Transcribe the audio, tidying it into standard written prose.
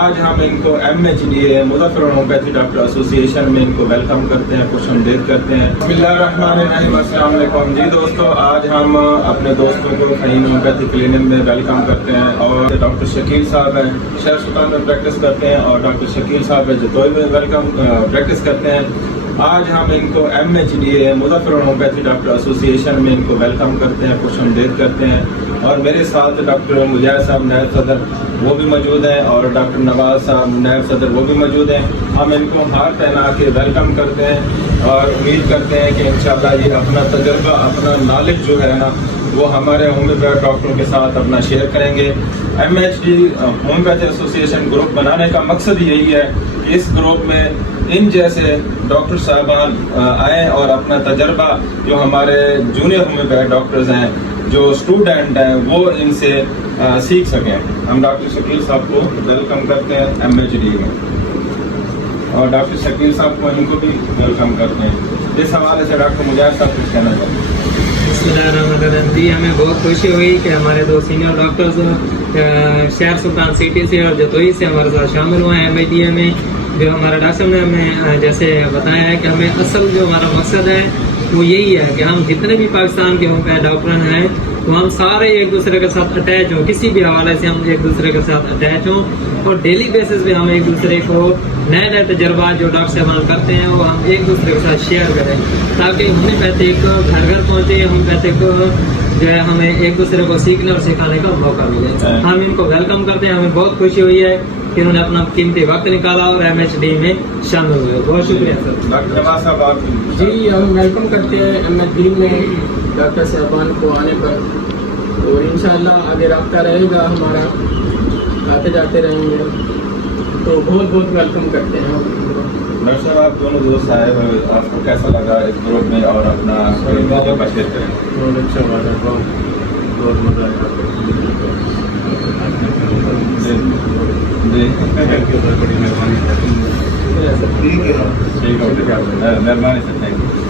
آج ہم ان کو MHDA مظفر ہومیوپیتھی ڈاکٹر ایسوسی ایشن میں ان کو ویلکم کرتے ہیں، خوش آمدید کرتے ہیں۔ بسم اللہ الرحمن الرحیم، السلام علیکم جی دوستو، آج ہم اپنے دوستوں کو فہیم ہومیوپیتھی کلینک میں ویلکم کرتے ہیں اور ڈاکٹر شکیل صاحب ہیں شہر سلطان میں پریکٹس کرتے ہیں اور ڈاکٹر شکیل صاحب ہیں جتوئی میں ویلکم پریکٹس کرتے ہیں۔ آج ہم ان کو MHDA مظفر ہومیوپیتھی ڈاکٹر ایسوسی ایشن میں ان کو ویلکم کرتے ہیں، خوش آمدید کرتے ہیں اور میرے ساتھ ڈاکٹر مجاہد صاحب نائب صدر وہ بھی موجود ہیں اور ڈاکٹر نواز صاحب نائب صدر وہ بھی موجود ہیں۔ ہم ان کو ہار پہنا کے ویلکم کرتے ہیں اور امید کرتے ہیں کہ انشاءاللہ یہ اپنا تجربہ، اپنا نالج جو ہے نا وہ ہمارے ہومیوپیتھ ڈاکٹروں کے ساتھ اپنا شیئر کریں گے۔ MHD ہومیوپیتھی ایسوسی ایشن گروپ بنانے کا مقصد یہی ہے کہ اس گروپ میں ان جیسے ڈاکٹر صاحبان آئیں اور اپنا تجربہ جو ہمارے جونیئر ہومیوپیتھ ڈاکٹرز ہیں، جو اسٹوڈنٹ ہیں، وہ ان سے سیکھ سکیں۔ ہم ڈاکٹر شکیل صاحب کو ویلکم کرتے ہیں MHD میں اور ڈاکٹر شکیل صاحب کو ان کو بھی ویلکم کرتے ہیں۔ اس حوالے سے ڈاکٹر مجاہد صاحب کچھ کہنا چاہتے ہیں؟ بسم اللہ الرحمن الرحیم جی، ہمیں بہت خوشی ہوئی کہ ہمارے دو سینئر ڈاکٹرز شہر سلطان سٹی سے اور جتوئی سے ہمارے ساتھ شامل ہوئے ہیں MHDA میں۔ جو ہمارا ڈاکٹر صاحب نے ہمیں جیسے بتایا ہے کہ ہمیں اصل جو ہمارا مقصد ہے وہ یہی ہے کہ ہم جتنے بھی پاکستان کے ہومیوپیتھ ڈاکٹر ہیں تو ہم سارے ایک دوسرے کے ساتھ اٹیچ ہوں، کسی بھی حوالے سے ہم ایک دوسرے کے ساتھ اٹیچ ہوں اور ڈیلی بیسس پہ ہم ایک دوسرے کو نئے نئے تجربات جو ڈاکٹر صاحب کرتے ہیں وہ ہم ایک دوسرے کے ساتھ شیئر کریں تاکہ ہومیوپیتھک گھر گھر پہنچے، ہومیوپیتھک جو ہے ہمیں ایک دوسرے کو سیکھنے اور سکھانے کا موقع ملے۔ ہم ان کو ویلکم کرتے ہیں، ہمیں بہت خوشی ہوئی ہے کہ انہوں نے اپنا قیمتی وقت نکالا اور MHD میں شامل ہوئے۔ بہت شکریہ سر۔ ڈاکٹر نواز صاحب آپ جی، ہم ویلکم کرتے ہیں MHD میں ڈاکٹر صاحبان کو آنے پر اور انشاءاللہ آگے رابطہ رہے گا ہمارا، آتے جاتے رہیں گے، تو بہت بہت ویلکم کرتے ہیں۔ ڈاکٹر صاحب آپ دونوں دوست آئے ہوئے، آپ کو کیسا لگا اس گروپ میں اور اپنا تجربہ شیئر کریں؟ بہت اچھا بات ہے، بہت مزہ آیا۔ جی تھینک یو سر، بڑی مہربانی ہے۔ ٹھیک ہے، مہربانی سے، تھینک یو۔